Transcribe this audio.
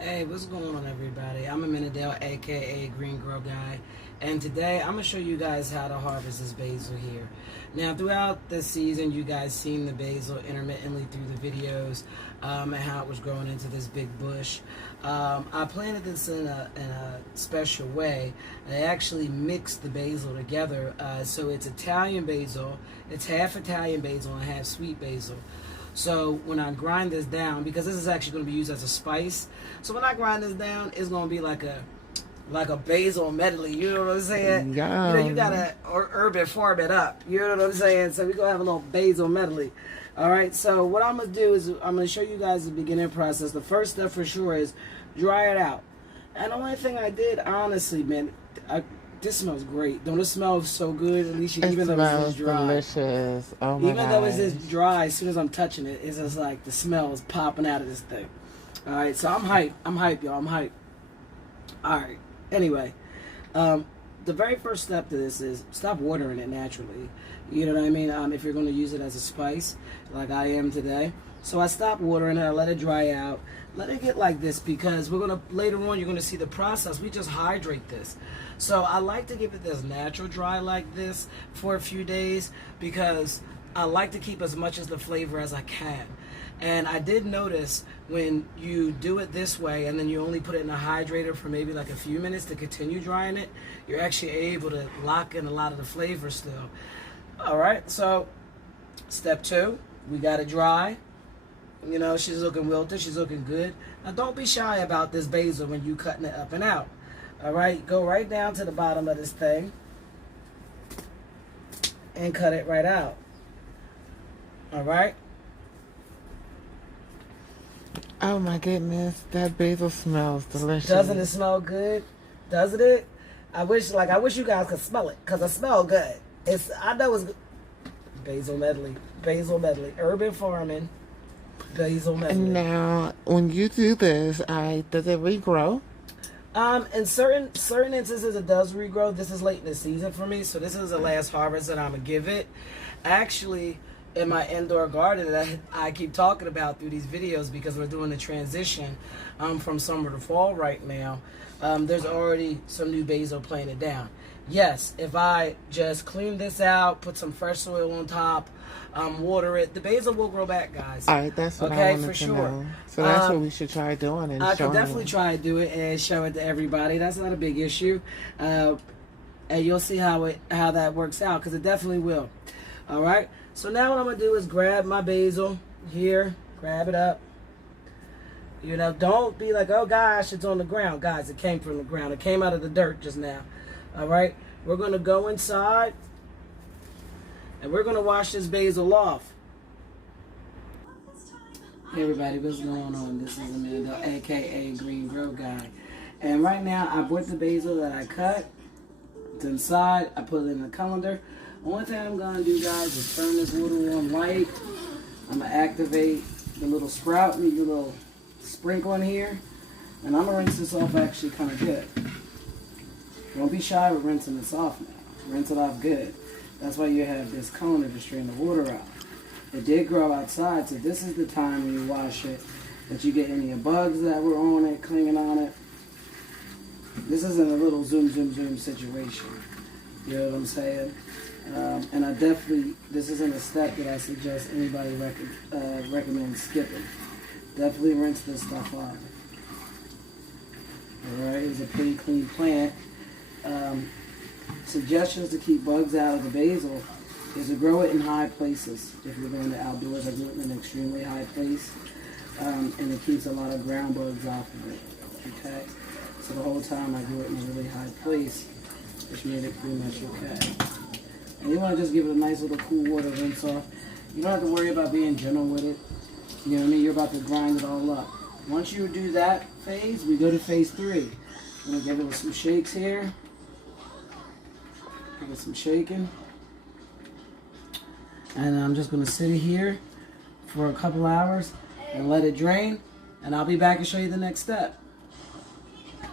Hey, what's going on, everybody? I'm Amenadale, aka Green Grow Guy, and today I'm gonna show you guys how to harvest this basil here. Now, throughout this season, you guys seen the basil intermittently through the videos and how it was growing into this big bush. I planted this in a special way. I actually mixed the basil together, so it's Italian basil. It's half Italian basil and half sweet basil. So when I grind this down, because this is actually going to be used as a spice, so when I grind this down, it's going to be like a basil medley. You know what I'm saying? Yeah. You know, you gotta urban farm it up. You know what I'm saying? So we're gonna have a little basil medley. All right. So what I'm gonna do is I'm gonna show you guys the beginning process. The first step for sure is dry it out. And the only thing I did, honestly, man, this smells great. Don't it smell so good? At least even though it's dry. Delicious. Oh my Even though it's just dry, as soon as I'm touching it, it's just like the smell is popping out of this thing. All right, so I'm hyped. I'm hyped, y'all. I'm hyped. All right. Anyway, the very first step to this is stop watering it naturally. You know what I mean? If you're going to use it as a spice, like I am today. So I stopped watering it. I let it dry out. Let it get like this because we're going to, later on, you're going to see the process. We just hydrate this. So I like to give it this natural dry like this for a few days because I like to keep as much of the flavor as I can. And I did notice when you do it this way and then you only put it in a hydrator for maybe like a few minutes to continue drying it, you're actually able to lock in a lot of the flavor still. All right, so step 2, we got it dry. You know, she's looking wilted, she's looking good. Now don't be shy about this basil when you cutting it up and out. All right, go right down to the bottom of this thing and cut it right out. All right. Oh my goodness, that basil smells delicious. Doesn't it smell good? Doesn't it? I wish you guys could smell it, cause it smells good. I know it's good. Basil medley, urban farming, basil medley. And now, when you do this, does it regrow? In certain instances, it does regrow. This is late in the season for me, so this is the last harvest that I'm gonna give it. Actually, in my indoor garden that I keep talking about through these videos because we're doing the transition from summer to fall right now, there's already some new basil planted down. Yes, if I just clean this out, put some fresh soil on top, water it, the basil will grow back, guys. All right, that's what I wanted to know. So that's what we should try doing and I showing could definitely try to do it and show it to everybody. That's not a big issue. And you'll see how that works out because it definitely will. All right. So now what I'm going to do is grab my basil here, grab it up. You know, don't be like, oh gosh, it's on the ground. Guys, it came from the ground. It came out of the dirt just now. All right, we're going to go inside and we're going to wash this basil off. Hey everybody, what's going on? This is Amanda, aka Green Grow Guy. And right now I brought the basil that I cut. It's inside. I put it in the colander. Only thing I'm going to do, guys, is turn this water on light. I'm going to activate the little sprout, need a little sprinkle in here. And I'm going to rinse this off actually kind of good. Don't be shy with rinsing this off now. Rinse it off good. That's why you have this colander to strain the water out. It did grow outside, so this is the time when you wash it that you get any bugs that were on it, clinging on it. This isn't a little zoom situation. You know what I'm saying? And I definitely, this isn't a step that I suggest anybody recommend skipping. Definitely rinse this stuff off. Alright, it's a pretty clean plant. Suggestions to keep bugs out of the basil is to grow it in high places. If you're going to outdoors, I grew it in an extremely high place. And it keeps a lot of ground bugs off of it. Okay? So the whole time I grew it in a really high place, which made it pretty much okay. And you want to just give it a nice little cool water rinse off. You don't have to worry about being gentle with it. You know what I mean? You're about to grind it all up. Once you do that phase, we go to phase 3. I'm going to give it some shakes here. Give it some shaking. And I'm just going to sit here for a couple hours and let it drain. And I'll be back and show you the next step.